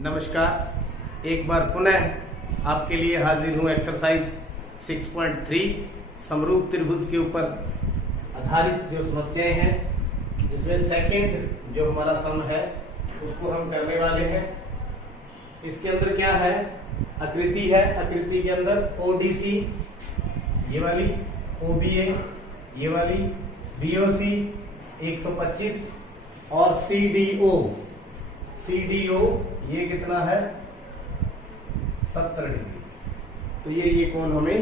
नमस्कार, एक बार पुनः आपके लिए हाजिर हूँ एक्सरसाइज 6.3 समरूप त्रिभुज के ऊपर आधारित जो समस्याएं हैं, जिसमें सेकंड जो हमारा सम है उसको हम करने वाले हैं। इसके अंदर क्या है, आकृति है। आकृति के अंदर ODC ये वाली, OBA ये वाली, BOC 125 और CDO ये कितना है 70 डिग्री। तो ये कोण हमें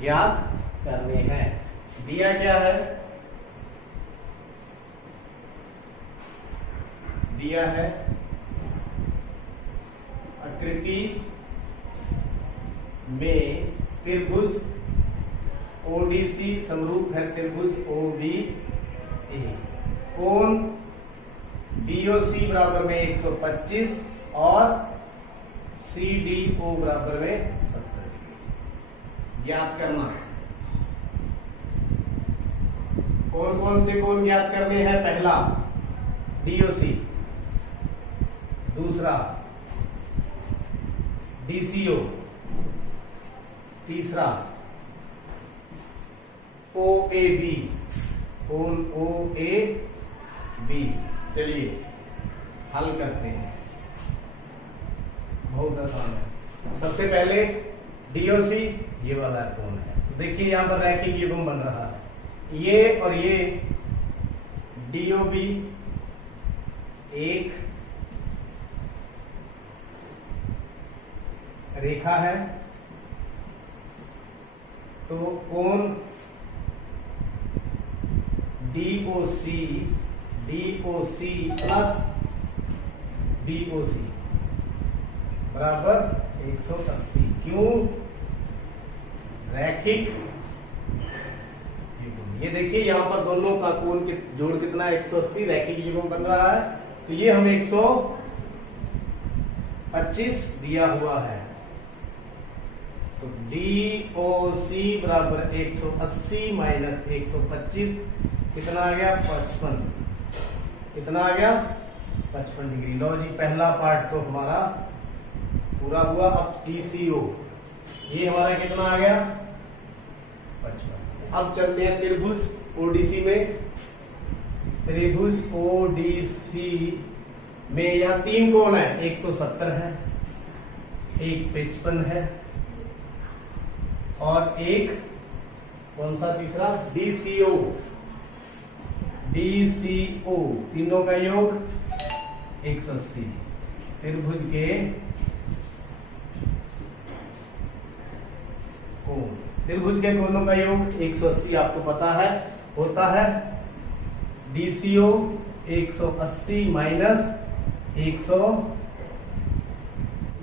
ज्ञात करने हैं। दिया क्या है, दिया है आकृति में त्रिभुज ODC समरूप है त्रिभुज OBA, कोण BOC बराबर में 125 और CDO बराबर में 70 डिग्री ज्ञात करना है। कौन कौन से कोण ज्ञात करने हैं? पहला DOC, दूसरा DCO, तीसरा OAB, कोण OAB। चलिए हल करते हैं, बहुत आसान है। सबसे पहले DOC ये वाला कोण है, तो देखिए यहां पर रैखिक युग्म बन रहा है। ये और ये DOB एक रेखा है, तो कोण DOC प्लस BOC बराबर 180। क्यों? रैखिक युग्म। ये देखिए यहां पर दोनों का कोण के जोड़ कितना है 180, रैखिक युग्म बन रहा है। तो ये हमें 125 दिया हुआ है, तो DOC बराबर 180 माइनस 125 कितना आ गया 55। कितना आ गया 55 डिग्री। लो जी, पहला पार्ट तो हमारा पूरा हुआ। अब TCO ये हमारा कितना आ गया 55। अब चलते हैं त्रिभुज ODC में। त्रिभुज ODC में यहाँ तीन कोण है, एक तो 70 है, एक 55 है और एक कौन सा तीसरा DCO, तीनों का योग 180। त्रिभुज के कोण, त्रिभुज के कोणों का योग 180 आपको पता है होता है। DCO 180 माइनस 100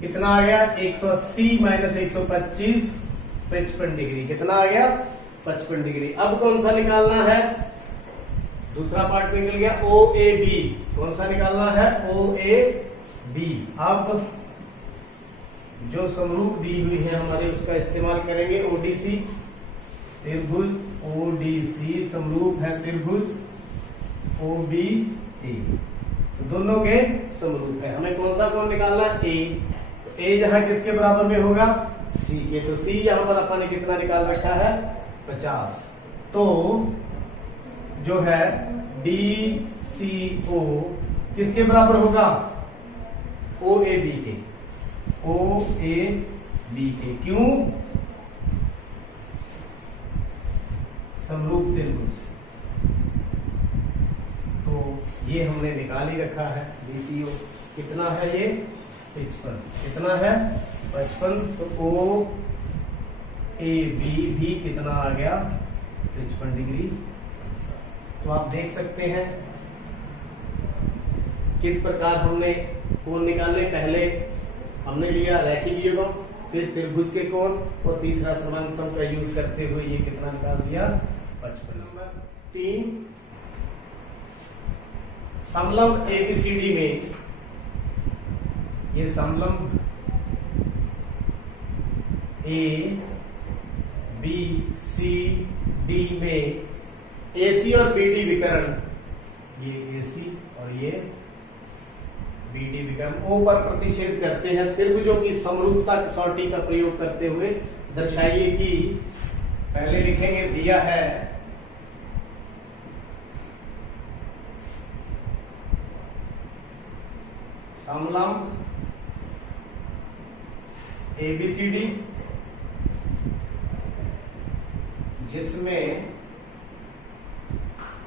कितना आ गया 180 माइनस 125 55 डिग्री। कितना आ गया 55 डिग्री। अब कौन सा निकालना है? दूसरा पार्ट निकल गया OAB। कौन सा निकालना है? OAB। अब जो समरूप दी हुई है हमारे उसका इस्तेमाल करेंगे। ODC त्रिभुज ODC समरूप है त्रिभुज OBA, तो दोनों के समरूप है। हमें कौन सा कोण निकालना है? A जहां किसके बराबर में होगा C के, तो C यहां पर अपन ने कितना निकाल रखा है 50। तो जो है DCO किसके बराबर होगा? OAB के, OAB के। क्यों? समरूप त्रिभुज। तो ये हमने निकाल ही रखा है। DCO कितना है? ये 55। कितना है 55। तो OAB भी कितना आ गया 55 डिग्री। तो आप देख सकते हैं किस प्रकार हमने कोण निकाले। पहले हमने लिया रैखिक युग्म, फिर त्रिभुज के कोण और तीसरा समान सम का यूज करते हुए ये कितना निकाल दिया 55। नंबर 3 समलंब ABCD में, ये समलंब ABCD में AC और BD विकर्ण, ये AC और ये BD विकर्ण O पर प्रतिच्छेद करते हैं। त्रिभुजों की समरूपता कसौटी का प्रयोग करते हुए दर्शाइए कि, पहले लिखेंगे दिया है समलंब ABCD जिसमें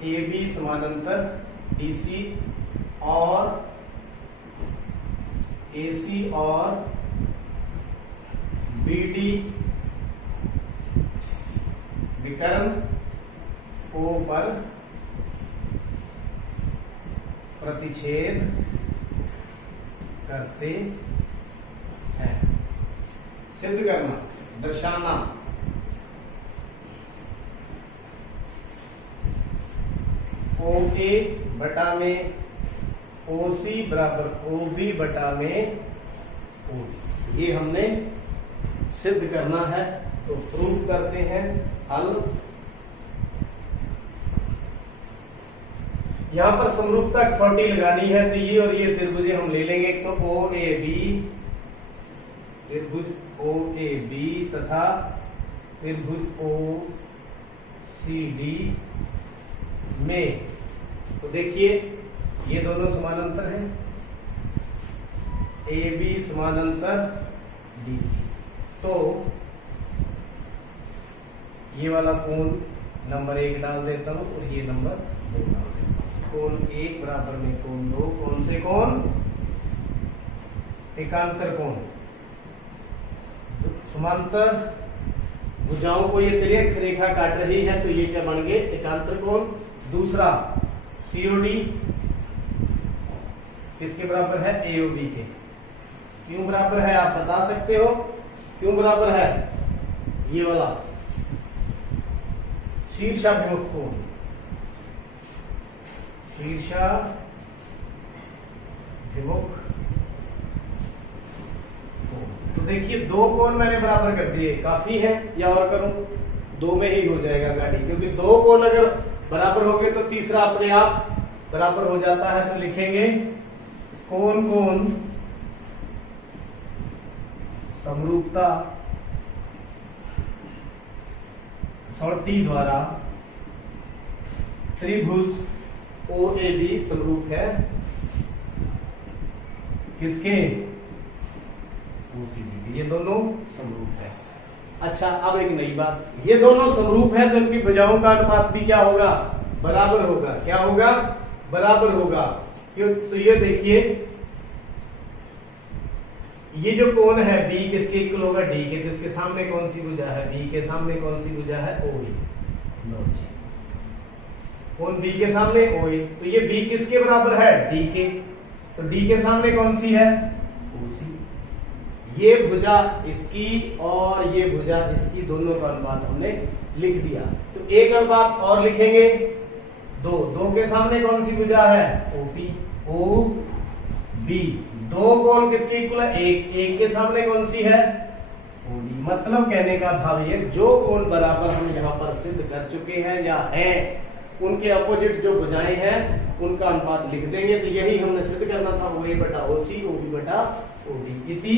AB समानांतर DC और AC और BD विकर्ण O पर प्रतिच्छेद करते हैं। सिद्ध करना, दर्शाना। OA बटा में OC बराबर OB बटा में OD, ये हमने सिद्ध करना है। तो प्रूव करते हैं। हल, यहां पर समरूपता कसौटी लगानी है, तो ये और ये त्रिभुज हम ले लेंगे। तो OAB, त्रिभुज OAB तथा त्रिभुज OCD में, तो देखिए ये दोनों समानांतर हैं, AB समानांतर DC। तो ये वाला कोण नंबर 1 डाल देता हूं और ये नंबर 2 डाल देता हूं। कोण 1 बराबर में कोण 2, कौन से कोण? एकांतर कोण। समांतर भुजाओं को ये तिर्यक रेखा काट रही है, तो ये क्या बन गए? एकांतर कोण। दूसरा COD किसके बराबर है? AOB के। क्यों बराबर है आप बता सकते हो? क्यों बराबर है? ये वाला शीर्षाभिमुख कोण, शीर्षाभिमुख कोण। तो देखिए 2 कोण मैंने बराबर कर दिए, काफी है या और करूं? 2 में ही हो जाएगा गाड़ी, क्योंकि 2 कोण अगर बराबर हो गए तो तीसरा अपने आप बराबर हो जाता है। तो लिखेंगे कोण कोण समरूपता कसौटी द्वारा त्रिभुज OAB समरूप है किसके? OCD के। ये दोनों समरूप है। अच्छा, अब एक नई बात, ये दोनों समरूप है तो इनकी भुजाओं का अनुपात भी क्या होगा? बराबर होगा। क्या होगा? बराबर होगा। क्यों? तो ये देखिए, ये जो कोण है B किसके इक्वल होगा? D के। तो इसके सामने कौन सी भुजा है? B के सामने कौन सी भुजा है? OA। कोण B के सामने OA, तो ये B किसके बराबर है? D के। तो D के सामने कौन सी है? OC। ये भुजा इसकी और ये भुजा इसकी, दोनों का अनुपात हमने लिख दिया। तो एक अनुपात और लिखेंगे, 2 के सामने कौन सी भुजा है? OB। दो कोण किसके इक्वल है? 1 के सामने कौन सी है? OD। मतलब कहने का भाव ये, जो कोण बराबर हम यहाँ पर सिद्ध कर चुके हैं या हैं, उनके अपोजिट जो भुजाएं हैं उनका अनुपात लिख देंगे। तो यही हमने सिद्ध करना था, OA बटा OC, OB बटा OD इति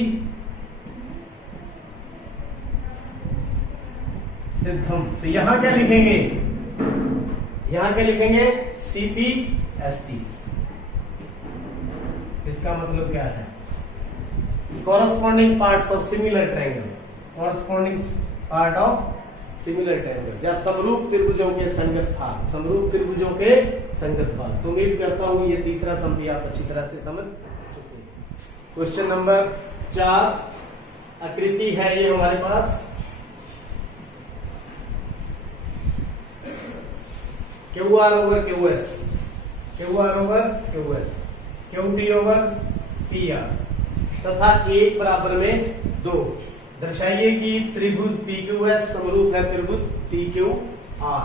सिद्धम। तो यहां क्या लिखेंगे? यहां क्या लिखेंगे? CPST। इसका मतलब क्या है? Corresponding parts of similar triangle, corresponding part of similar triangle, या समरूप त्रिभुजों के संगत भाग, समरूप त्रिभुजों के संगत भाग। तो उम्मीद करता हूं ये तीसरा सम भी आप अच्छी तरह से समझ चुके। क्वेश्चन नंबर 4, आकृति है ये हमारे पास, QR over QS, QR over QS, QT over PR तथा 1 बराबर में 2। दर्शाइए कि त्रिभुज PQS समरूप है त्रिभुज TQR।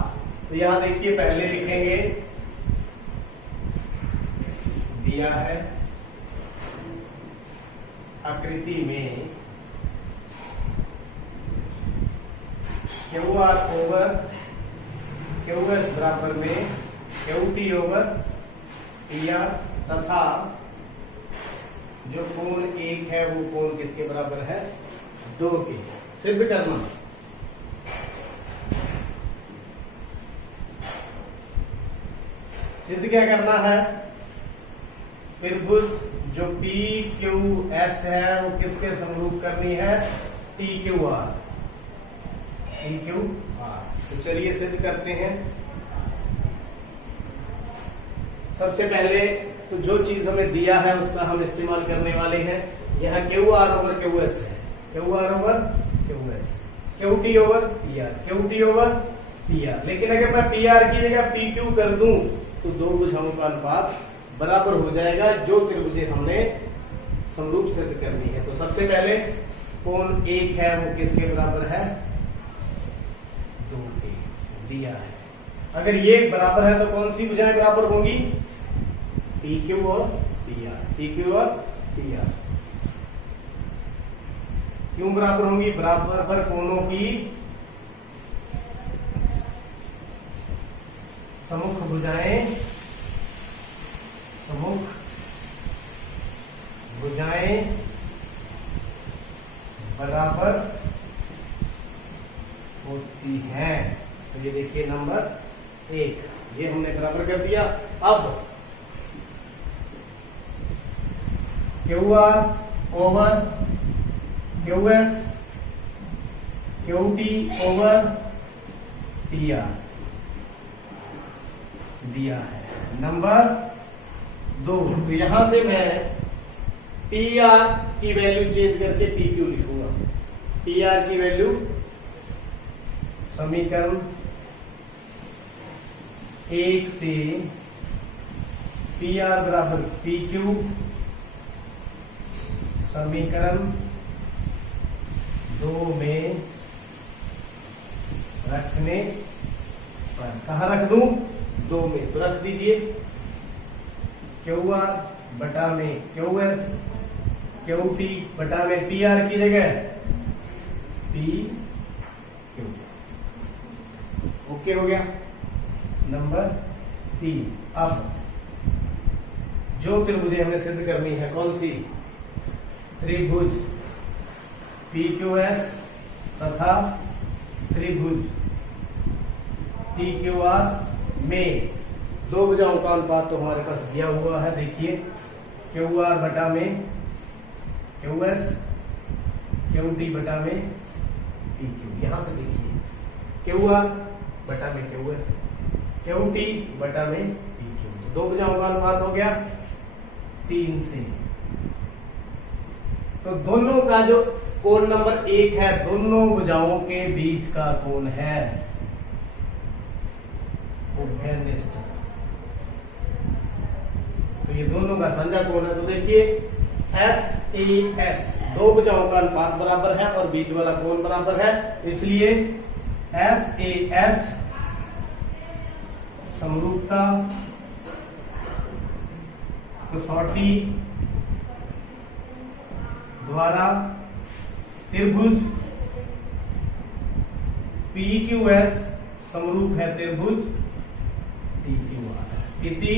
तो यहां देखिए, पहले लिखेंगे दिया है आकृति में QR ओवर QS बराबर में QT ओवर PR तथा जो कोण 1 है वो कोण किसके बराबर है? 2 के। सिद्ध करना। सिद्ध क्या करना है? त्रिभुज जो पी क्यू एस है वो किसके समरूप करनी है? T Q R. T Q R. तो चलिए सिद्ध करते हैं। सबसे पहले तो जो चीज हमें दिया है उसका हम इस्तेमाल करने वाले हैं। यहाँ Q R over Q S है, Q R over Q S, Q T over P R, Q T over P R. लेकिन अगर मैं पी आर की जगह पी क्यू कर दूं तो दो भुजाओं का अनुपात बराबर हो जाएगा, जो त्रिभुजें हमने समरूप सिद्ध करनी है। तो सबसे पहले कोण 1 है वो किसके बराबर है? 2 के दिया है। अगर ये बराबर है तो कौन सी भुजाएं बराबर होंगी? पी क्यू और पी आर। पी क्यू और पी आर क्यों बराबर होंगी? बराबर कोणों की सम्मुख भुजाएं, सम्मुख भुजाएं बराबर होती हैं। तो ये देखिए नंबर 1, ये हमने बराबर कर दिया। अब Q R over Q S, Q T over T R दिया है। नंबर 2, तो यहां से मैं पी आर की वैल्यू चेंज करके पी क्यू लिखूंगा। पी आर की वैल्यू समीकरण 1 से पी आर बराबर पी क्यू, समीकरण 2 में रखने पर, कहां रख दूं? 2 में। तो रख दीजिए क्यू आर बटा में क्यू एस, क्यू टी बटा में पी आर की जगह पी क्यू। ओके हो गया। नंबर 3, अब जो त्रिभुजें हमें सिद्ध करनी है कौन सी? त्रिभुज पी क्यू एस तथा त्रिभुज टी क्यू आर में दो भुजाओं का अनुपात तो हमारे पास दिया हुआ है। देखिए क्यू आर बटा में क्यू एस, क्यू टी बटा में पी क्यू। यहां से देखिए क्यू आर बटा में क्यू एस, क्यू टी बटा में पी क्यू। तो दो भुजाओं का अनुपात हो गया 3 से। तो दोनों का जो कोण नंबर 1 है, दोनों भुजाओं के बीच का कोण है उभयनिष्ठ। तो ये दोनों का साझा कोण है। तो देखिए एस ए एस, दो भुजाओं का अनुपात बराबर है और बीच वाला कोण बराबर है, इसलिए एस ए एस समरूपता कसौटी द्वारा त्रिभुज पी क्यू एस समरूप है त्रिभुज टी क्यू आर इति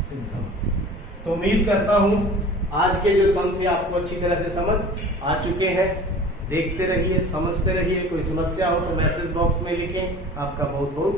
सिद्धम। तो उम्मीद करता हूं आज के जो सम थे आपको अच्छी तरह से समझ आ चुके हैं। देखते रहिए, समझते रहिए। कोई समस्या हो तो मैसेज बॉक्स में लिखें। आपका बहुत बहुत